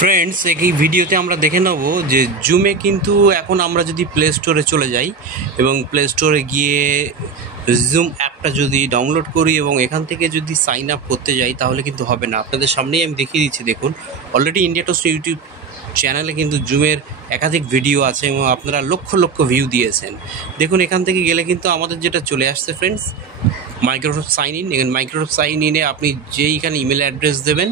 Friends, এই ভিডিওতে আমরা দেখে নেব যে জুমে কিন্তু এখন আমরা যদি প্লে স্টোরে চলে যাই এবং প্লে স্টোরে গিয়ে জুম অ্যাপটা যদি ডাউনলোড করি এবং এখান থেকে যদি সাইন আপ করতে যাই তাহলে কিন্তু হবে না। আপনাদের সামনেই আমি দেখিয়ে দিচ্ছি। দেখুন, অলরেডি ইন্ডিয়া টোস্ট ইউটিউব চ্যানেলে কিন্তু জুমের একাধিক ভিডিও আছে এবং আপনারা লক্ষ লক্ষ ভিউ দিয়েছেন। দেখুন, এখান থেকে গেলে কিন্তু আমাদের যেটা চলে আসছে ফ্রেন্ডস, মাইক্রোসফট সাইন ইন। এখানে মাইক্রোসফট সাইন ইনে আপনি যেইখানে ইমেল অ্যাড্রেস দেবেন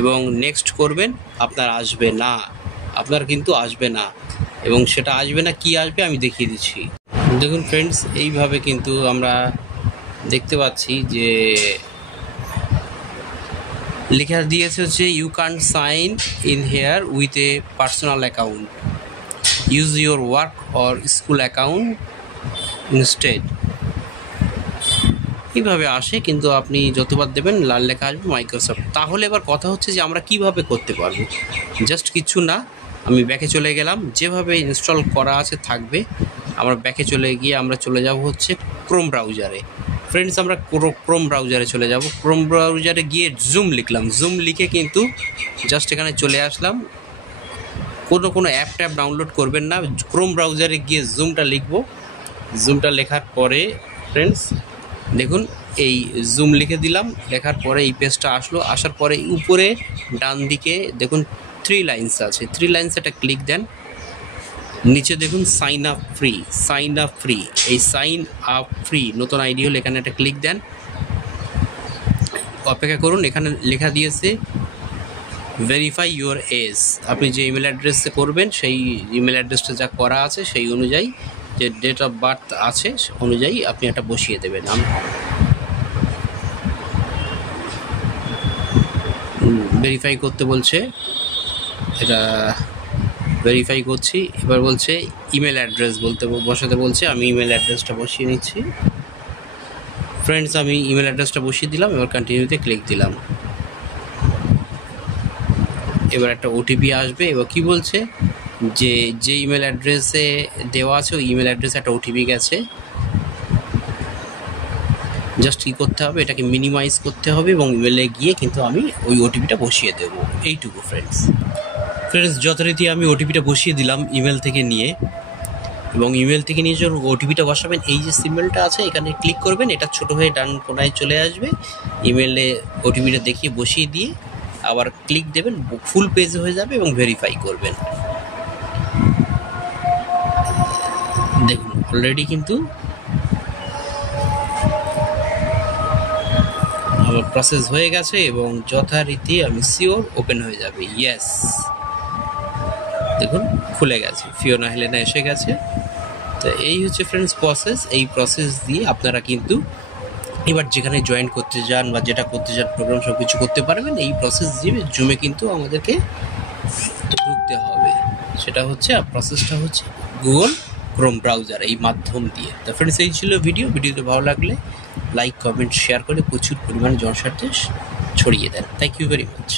এবং নেক্সট করবেন, আপনার আসবে না, আপনার কিন্তু আসবে না। এবং সেটা আসবে না, কি আসবে আমি দেখিয়ে দিচ্ছি। দেখুন ফ্রেন্ডস, এইভাবে কিন্তু আমরা দেখতে পাচ্ছি যে লেখা দিয়েছে হচ্ছে you can sign in here with a personal account, use your work or school account instead. এইভাবে আসে, কিন্তু আপনি যতবার দেবেন লাল লেখা আসবে মাইক্রোসফট। তাহলে এবার কথা হচ্ছে যে আমরা কিভাবে করতে পারবো। জাস্ট কিছু না, আমি ব্যাকে চলে গেলাম, যেভাবে ইনস্টল করা আছে থাকবে। আমরা ব্যাকে চলে গিয়ে আমরা চলে যাব হচ্ছে ক্রোম ব্রাউজারে। ফ্রেন্ডস, আমরা ক্রোম ব্রাউজারে চলে যাব। ক্রোম ব্রাউজারে গিয়ে জুম লিখলাম, জুম লিখে কিন্তু জাস্ট এখানে চলে আসলাম। কোনো অ্যাপ ট্যাপ ডাউনলোড করবেন না, ক্রোম ব্রাউজারে গিয়ে জুমটা লিখব। জুমটা লেখার পরে ফ্রেন্ডস দেখুন, এই জুম লিখে দিলাম, লেখার পরে এই পেজটা আসলো। আসার পরে উপরে ডান দিকে দেখুন 3 লাইন্স আছে, 3 লাইন্স এটা ক্লিক দেন। নিচে দেখুন sign up free, sign up free, এই সাইন আপ ফ্রি নতুন আইডি হলে এখানে একটা ক্লিক দেন। অপেক্ষা করুন, এখানে লেখা দিয়েছে ভেরিফাই ইউর এজ। আপনি যে ইমেল অ্যাড্রেসে করবেন সেই ইমেল অ্যাড্রেসটা যা করা আছে সেই অনুযায়ী, যে ডেট অফ বার্থ আছে অনুযায়ী আপনি এটা বসিয়ে দেবেন। ভেরিফাই করতে বলছে, এটা ভেরিফাই করছি। এবার বলছে ইমেল অ্যাড্রেস বসাতে বলছে, আমি ইমেল অ্যাড্রেসটা বসিয়ে নিচ্ছি। ফ্রেন্ডস, আমি ইমেল অ্যাড্রেসটা বসিয়ে দিলাম, এবার কন্টিনিউতে ক্লিক দিলাম। এবার একটা ওটিপি আসবে। এবার কি বলছে যে ইমেল অ্যাড্রেসে দেওয়া আছে ওই ইমেল অ্যাড্রেসে একটা ওটিপি গেছে। জাস্ট কী করতে হবে, এটাকে মিনিমাইজ করতে হবে এবং ইমেলে গিয়ে কিন্তু আমি ওই ওটিপিটা বসিয়ে দেবো। এইটুকু ফ্রেন্ডস। যথারীতি আমি ওটিপিটা বসিয়ে দিলাম ইমেল থেকে নিয়ে, এবং ইমেল থেকে নিয়ে যখন ওটিপিটা বসাবেন, এই যে সিম্বলটা আছে এখানে ক্লিক করবেন, এটা ছোট হয়ে ডান কোনায় চলে আসবে। ইমেলে ওটিপিটা দেখিয়ে বসিয়ে দিয়ে আবার ক্লিক দেবেন, ফুল পেজ হয়ে যাবে এবং ভেরিফাই করবেন। দেখুন, অলরেডি কিন্তু আমার প্রসেস হয়ে গেছে এবং যথারীতি আমি শিওর ওপেন হয়ে যাবে। ইয়েস, দেখুন খুলে গেছে, ফিওনা হেলেনা এসে গেছে। তো এই হচ্ছে ফ্রেন্ডস প্রসেস। এই প্রসেস দিয়ে আপনারা কিন্তু এবার যেখানে জয়েন করতে যান বা যেটা করতে যান প্রোগ্রাম সব কিছু করতে পারবেন। এই প্রসেস দিয়ে জুমে কিন্তু আমাদেরকে ঢুকতে হবে। সেটা হচ্ছে প্রসেসটা হচ্ছে গুগল ক্রোম ব্রাউজার, এই মাধ্যম দিয়ে। তো ফ্রেন্ডস, এই ছিল ভিডিওতে ভালো লাগলে লাইক, কমেন্ট, শেয়ার করে প্রচুর পরিমাণে জনস্বার্থে ছড়িয়ে দেন। Thank you very much.